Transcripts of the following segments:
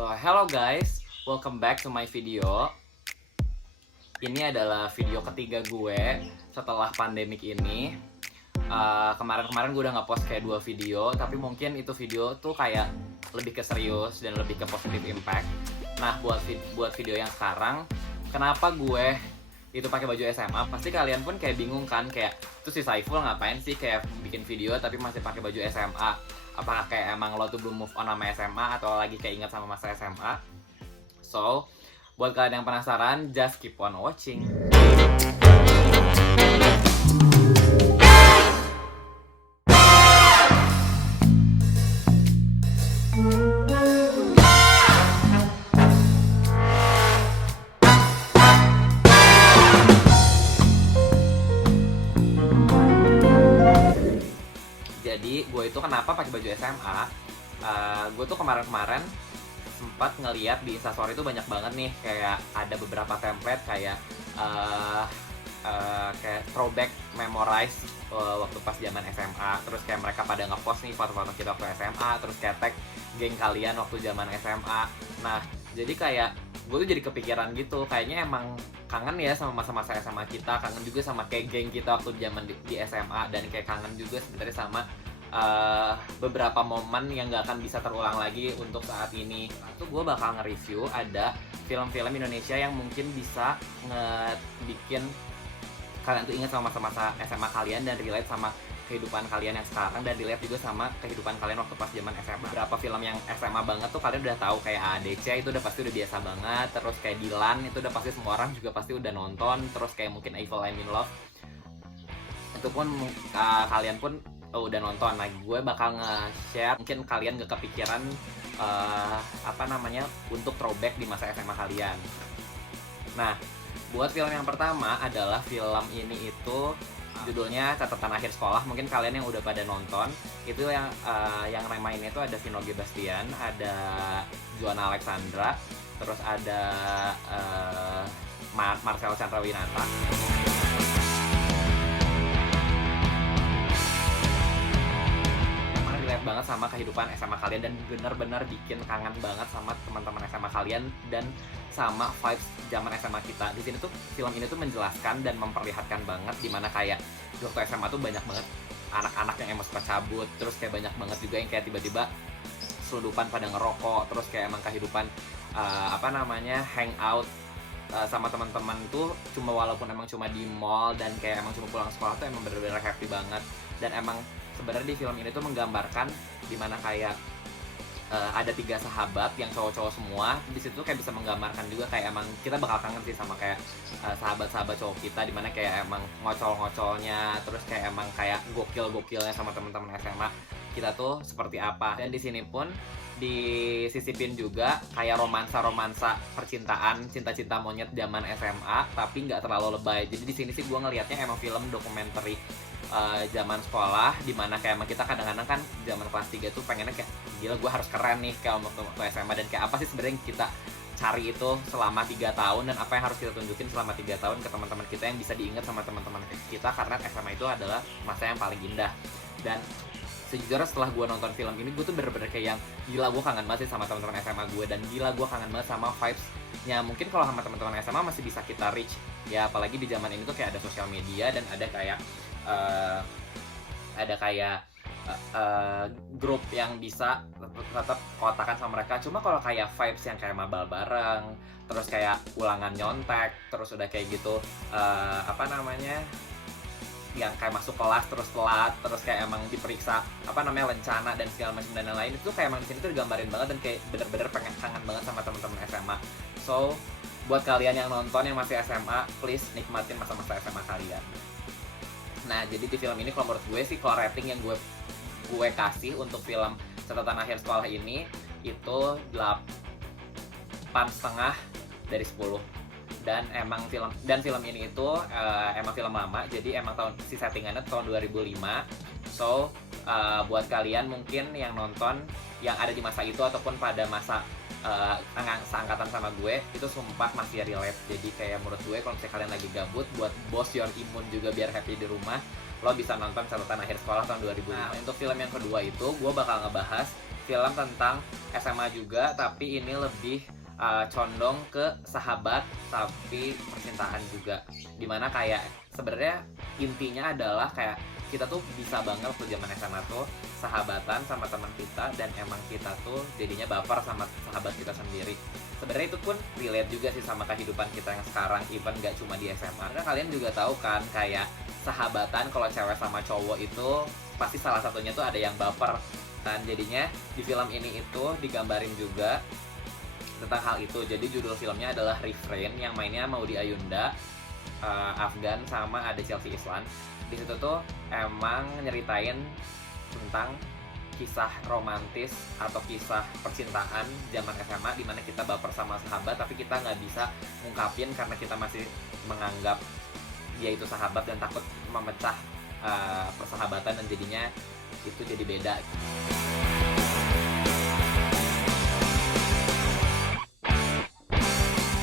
So, hello guys, welcome back to my video. Ini adalah video ketiga gue setelah pandemik ini. Kemarin-kemarin gue udah nge-post kayak 2 video, tapi mungkin itu video tuh kayak lebih ke serius dan lebih ke positive impact. Nah, buat video yang sekarang, kenapa gue itu pakai baju SMA? Pasti kalian pun kayak bingung kan, kayak itu si Saiful ngapain sih kayak bikin video tapi masih pakai baju SMA? Apakah kayak emang lo tuh belum move on sama SMA atau lagi kayak ingat sama masa SMA? So, buat kalian yang penasaran, just keep on watching. Jadi gue itu kenapa pakai baju SMA? Gue tuh kemarin-kemarin sempat ngeliat di Instastory itu banyak banget nih, kayak ada beberapa template kayak kayak throwback memorize waktu pas zaman SMA. Terus kayak mereka pada ngepost nih foto-foto kita waktu SMA, terus kayak tag geng kalian waktu zaman SMA. Nah, jadi kayak gue tuh jadi kepikiran gitu, kayaknya emang kangen ya sama masa-masa SMA kita, kangen juga sama kayak geng kita waktu zaman di SMA, dan kayak kangen juga sebenarnya sama beberapa momen yang gak akan bisa terulang lagi untuk saat ini. Itu gue bakal nge-review ada film-film Indonesia yang mungkin bisa bikin kalian tuh ingat sama masa-masa SMA kalian dan relate sama kehidupan kalian yang sekarang, dan relate juga sama kehidupan kalian waktu pas zaman SMA. Beberapa film yang SMA banget tuh kalian udah tahu, kayak ADC itu udah pasti udah biasa banget, terus kayak Dilan itu udah pasti semua orang juga pasti udah nonton, terus kayak mungkin Evil I'm in Love itu pun kalian pun udah nonton. Nah, gue bakal nge-share, mungkin kalian gak kepikiran untuk throwback di masa SMA kalian. Nah, buat film yang pertama adalah film ini itu judulnya Catatan Akhir Sekolah. Mungkin kalian yang udah pada nonton itu yang mainnya itu ada Vino G. Bastian, ada Joanna Alexandra, terus ada Marcel Chandrawinata. Banget sama kehidupan SMA kalian dan benar-benar bikin kangen banget sama teman-teman SMA kalian dan sama vibes zaman SMA kita. Di sini tuh film ini tuh menjelaskan dan memperlihatkan banget dimana kayak waktu SMA tuh banyak banget anak-anak yang emang suka cabut, terus kayak banyak banget juga yang kayak tiba-tiba selundupan pada ngerokok, terus kayak emang kehidupan hangout sama teman-teman tuh walaupun emang cuma di mall dan kayak emang cuma pulang sekolah tuh emang bener-bener happy banget. Dan emang sebenarnya di film ini tuh menggambarkan dimana kayak ada 3 sahabat yang cowok-cowok semua. Di situ kayak bisa menggambarkan juga kayak emang kita bakal kangen sih sama kayak sahabat-sahabat cowok kita, dimana kayak emang ngocol-ngocolnya, terus kayak emang kayak gokil-gokilnya sama teman-teman SMA kita tuh seperti apa. Dan di sini pun disisipin juga kayak romansa percintaan, cinta-cinta monyet zaman SMA, tapi nggak terlalu lebay. Jadi di sini sih gue ngelihatnya emang film dokumenter zaman sekolah, dimana kayak emang kita kadang-kadang kan zaman kelas 3 tuh pengennya kayak gila gue harus keren nih kalau waktu SMA, dan kayak apa sih sebenarnya yang kita cari itu selama 3 tahun dan apa yang harus kita tunjukin selama 3 tahun ke teman-teman kita yang bisa diingat sama teman-teman kita, karena SMA itu adalah masa yang paling indah. Dan sejujurnya setelah gue nonton film ini, gue tuh bener-bener kayak yang gila gue kangen banget sih sama teman-teman SMA gue, dan gila gue kangen banget sama vibes-nya. Mungkin kalau sama teman-teman SMA masih bisa kita reach ya, apalagi di zaman ini tuh kayak ada sosial media dan ada kayak grup yang bisa tetap kontakan sama mereka. Cuma kalau kayak vibes yang kayak mabal bareng, terus kayak ulangan nyontek, terus udah kayak gitu yang kayak masuk kelas terus telat, terus kayak emang diperiksa lencana dan segala macam dan lain-lain, itu kayak emang di sini tuh digambarin banget, dan kayak bener-bener pengen kangen banget sama teman-teman SMA. So, buat kalian yang nonton yang masih SMA, please nikmatin masa-masa SMA kalian. Nah, jadi di film ini kalau menurut gue sih, kalau rating yang gue kasih untuk film Catatan Akhir Sekolah ini itu 8,5 dari 10. Dan film ini itu emang film lama, jadi emang settingannya tahun 2005. So, buat kalian mungkin yang nonton yang ada di masa itu ataupun pada masa seangkatan sama gue, itu sumpah masih relate. Jadi kayak menurut gue kalau misalnya kalian lagi gabut, buat boost your imun juga biar happy di rumah, lo bisa nonton Catatan Akhir Sekolah tahun 2005. Nah, untuk film yang kedua itu gue bakal ngebahas film tentang SMA juga, tapi ini lebih condong ke sahabat tapi percintaan juga, dimana kayak sebenarnya intinya adalah kayak kita tuh bisa banget waktu zaman SMA tuh sahabatan sama teman kita, dan emang kita tuh jadinya baper sama sahabat kita sendiri. Sebenarnya itu pun relate juga sih sama kehidupan kita yang sekarang, even gak cuma di SMA. Karena kalian juga tahu kan kayak sahabatan kalau cewek sama cowok itu pasti salah satunya tuh ada yang baper kan. Jadinya di film ini itu digambarin juga tentang hal itu. Jadi judul filmnya adalah Refrain, yang mainnya Maudy Ayunda, Afgan, sama ada Chelsea Islan. Di situ tuh emang nyeritain tentang kisah romantis atau kisah percintaan zaman SMA, dimana kita baper sama sahabat tapi kita nggak bisa ngungkapin karena kita masih menganggap dia itu sahabat dan takut memecah persahabatan, dan jadinya itu jadi beda.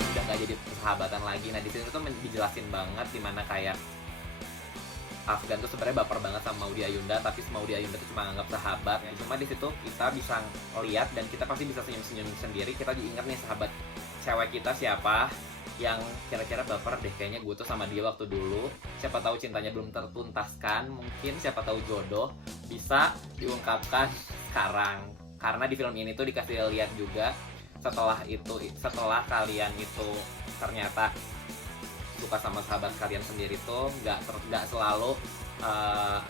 Udah nggak jadi persahabatan lagi. Nah di sini tuh dijelasin banget dimana kayak Afgan tuh sebenarnya baper banget sama Maudy Ayunda, tapi Maudy Ayunda tuh cuma anggap sahabat. Ya, cuma di situ kita bisa lihat dan kita pasti bisa senyum-senyum sendiri. Kita diingat nih sahabat cewek kita siapa yang kira-kira baper deh, kayaknya gue tuh sama dia waktu dulu. Siapa tahu cintanya belum tertuntaskan, mungkin siapa tahu jodoh bisa diungkapkan sekarang. Karena di film ini tuh dikasih lihat juga setelah kalian itu ternyata suka sama sahabat kalian sendiri tuh nggak selalu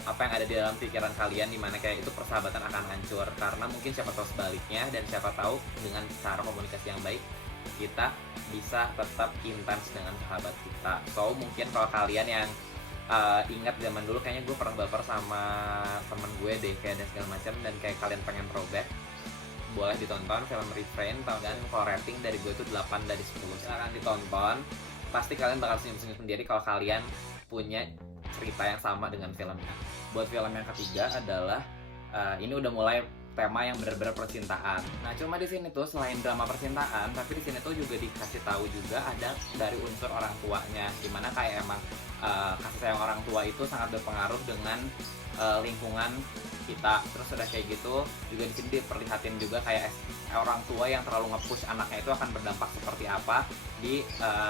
apa yang ada di dalam pikiran kalian, dimana kayak itu persahabatan akan hancur. Karena mungkin siapa tahu sebaliknya, dan siapa tahu dengan cara komunikasi yang baik kita bisa tetap intens dengan sahabat kita. So mungkin kalau kalian yang ingat zaman dulu, kayaknya gue pernah baper sama temen gue deh kayak dan segala macam, dan kayak kalian pengen throwback, boleh ditonton film Refrain. Dan kalau rating dari gue itu 8 dari 10. Silahkan ditonton, pasti kalian bakal senyum-senyum sendiri kalau kalian punya cerita yang sama dengan filmnya. Buat film yang ketiga adalah ini udah mulai tema yang benar-benar percintaan. Nah, cuma di sini tuh selain drama percintaan, tapi di sini tuh juga dikasih tahu juga ada dari unsur orang tuanya, dimana kayak emang kasih sayang orang tua itu sangat berpengaruh dengan lingkungan kita. Terus udah kayak gitu juga di sini diperlihatin juga kayak orang tua yang terlalu nge-push anaknya itu akan berdampak seperti apa di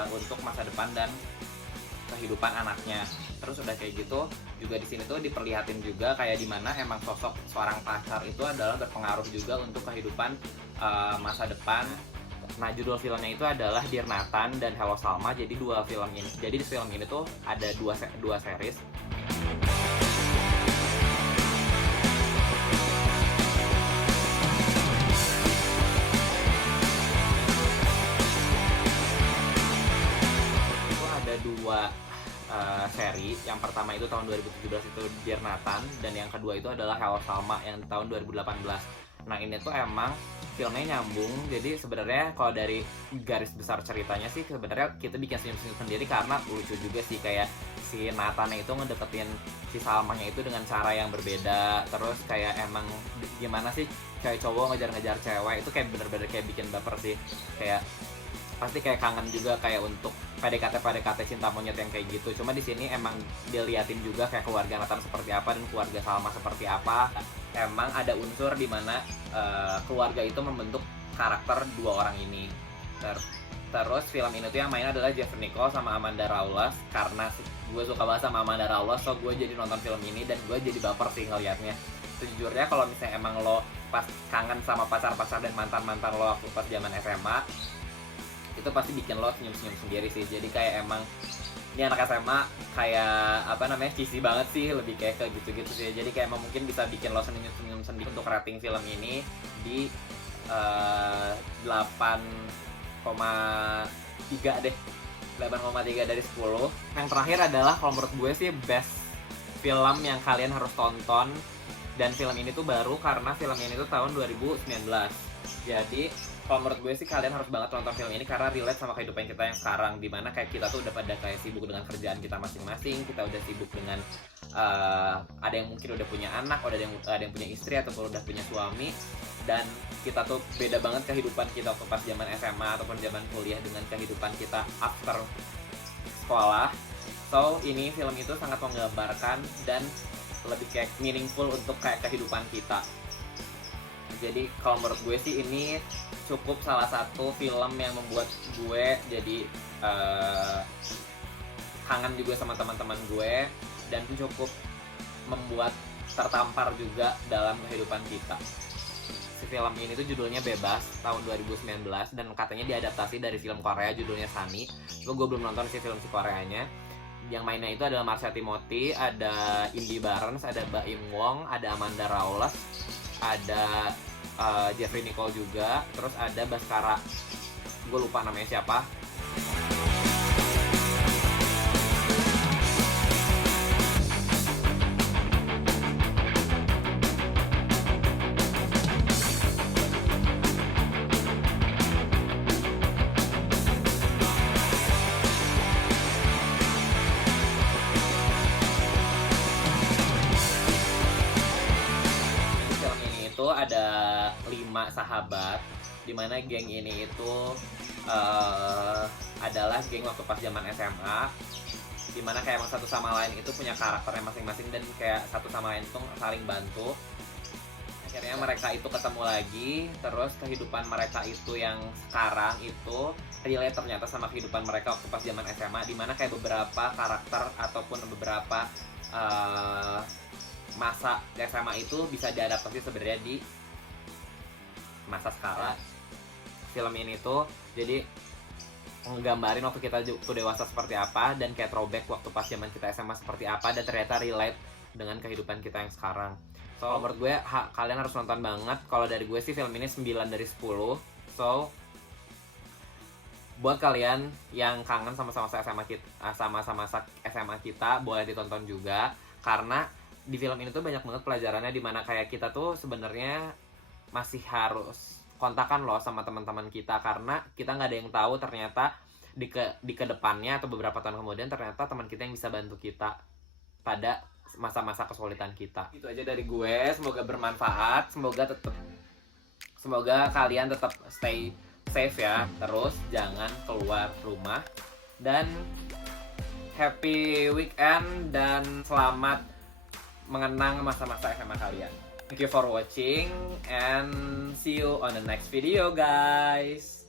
untuk masa depan dan kehidupan anaknya. Terus udah kayak gitu juga di sini tuh diperlihatin juga kayak dimana emang sosok seorang pacar itu adalah berpengaruh juga untuk kehidupan masa depan. Nah, judul filmnya itu adalah Dear Nathan dan Hello Salma. Jadi dua film ini. Jadi di film ini tuh ada dua series. Itu ada dua seri. Yang pertama itu tahun 2017 itu Dear Nathan, dan yang kedua itu adalah Hello Salma yang tahun 2018. Nah, ini tuh emang filmnya nyambung. Jadi sebenarnya kalau dari garis besar ceritanya sih sebenarnya kita bikin senyum-senyum sendiri karena lucu juga sih, kayak si Nathan itu ngedeketin si Salmanya itu dengan cara yang berbeda. Terus kayak emang gimana sih kayak cowok ngejar-ngejar cewek itu kayak bener-bener kayak bikin baper sih. Kayak pasti kayak kangen juga kayak untuk PDKT cinta monyet yang kayak gitu. Cuma di sini emang diliatin juga kayak keluarga Nathan seperti apa dan keluarga Salma seperti apa. Emang ada unsur di mana keluarga itu membentuk karakter dua orang ini. Terus film ini tuh yang main adalah Jeffrey Nicole sama Amanda Rawless. Karena gue suka banget sama Amanda Rawless, so gue jadi nonton film ini dan gue jadi baper sih ngeliatnya. Sejujurnya kalau misalnya emang lo pas kangen sama pacar-pacar dan mantan-mantan lo waktu pas zaman SMA, itu pasti bikin lo senyum-senyum sendiri sih. Jadi kayak emang ini anak SMA kayak apa namanya, cheesy banget sih, lebih kayak gitu-gitu sih. Jadi kayak emang mungkin bisa bikin lo senyum-senyum sendiri. Untuk rating film ini di 8,3 deh, 8,3 dari 10. Yang terakhir adalah kalau menurut gue sih best film yang kalian harus tonton, dan film ini tuh baru karena film ini tuh tahun 2019. Jadi kalau menurut gue sih kalian harus banget nonton film ini karena relate sama kehidupan kita yang sekarang, dimana kayak kita tuh udah pada kayak sibuk dengan kerjaan kita masing-masing. Kita udah sibuk dengan ada yang mungkin udah punya anak, ada yang punya istri ataupun udah punya suami, dan kita tuh beda banget kehidupan kita waktu pas zaman SMA ataupun zaman kuliah dengan kehidupan kita after sekolah. So ini film itu sangat menggambarkan dan lebih kayak meaningful untuk kayak kehidupan kita. Jadi kalau menurut gue sih ini cukup salah satu film yang membuat gue jadi kangen juga sama teman-teman gue, dan cukup membuat tertampar juga dalam kehidupan kita. Si film ini tuh judulnya Bebas tahun 2019 dan katanya diadaptasi dari film Korea judulnya Sunny. Cuma gue belum nonton si film si Koreanya. Yang mainnya itu adalah Marsha Timothy, ada Indy Barens, ada Baim Wong, ada Amanda Rawless, ada Jeffrey Nicole juga, terus ada Baskara, gue lupa namanya siapa. Ada 5 sahabat, dimana geng ini itu adalah geng waktu pas zaman SMA, dimana kayak emang satu sama lain itu punya karakternya masing-masing dan kayak satu sama lain itu saling bantu. Akhirnya mereka itu ketemu lagi, terus kehidupan mereka itu yang sekarang itu relate ternyata sama kehidupan mereka waktu pas zaman SMA, dimana kayak beberapa karakter ataupun beberapa masa SMA itu bisa diadaptasi sebenarnya di masa sekarang. Film ini tuh jadi nggambarin waktu kita tuh dewasa seperti apa, dan kayak throwback waktu pas zaman kita SMA seperti apa, dan ternyata relate dengan kehidupan kita yang sekarang. So menurut gue kalian harus nonton banget. Kalau dari gue sih film ini 9 dari 10. So buat kalian yang kangen sama masa SMA kita, SMA kita, boleh ditonton juga, karena di film ini tuh banyak banget pelajarannya, dimana kayak kita tuh sebenarnya masih harus kontakan loh sama teman-teman kita, karena kita nggak ada yang tahu ternyata di kedepannya atau beberapa tahun kemudian ternyata teman kita yang bisa bantu kita pada masa-masa kesulitan kita. Itu aja dari gue, semoga bermanfaat, semoga kalian tetap stay safe ya, terus jangan keluar rumah, dan happy weekend dan selamat mengenang masa-masa SMA kalian. Thank you for watching and see you on the next video, guys.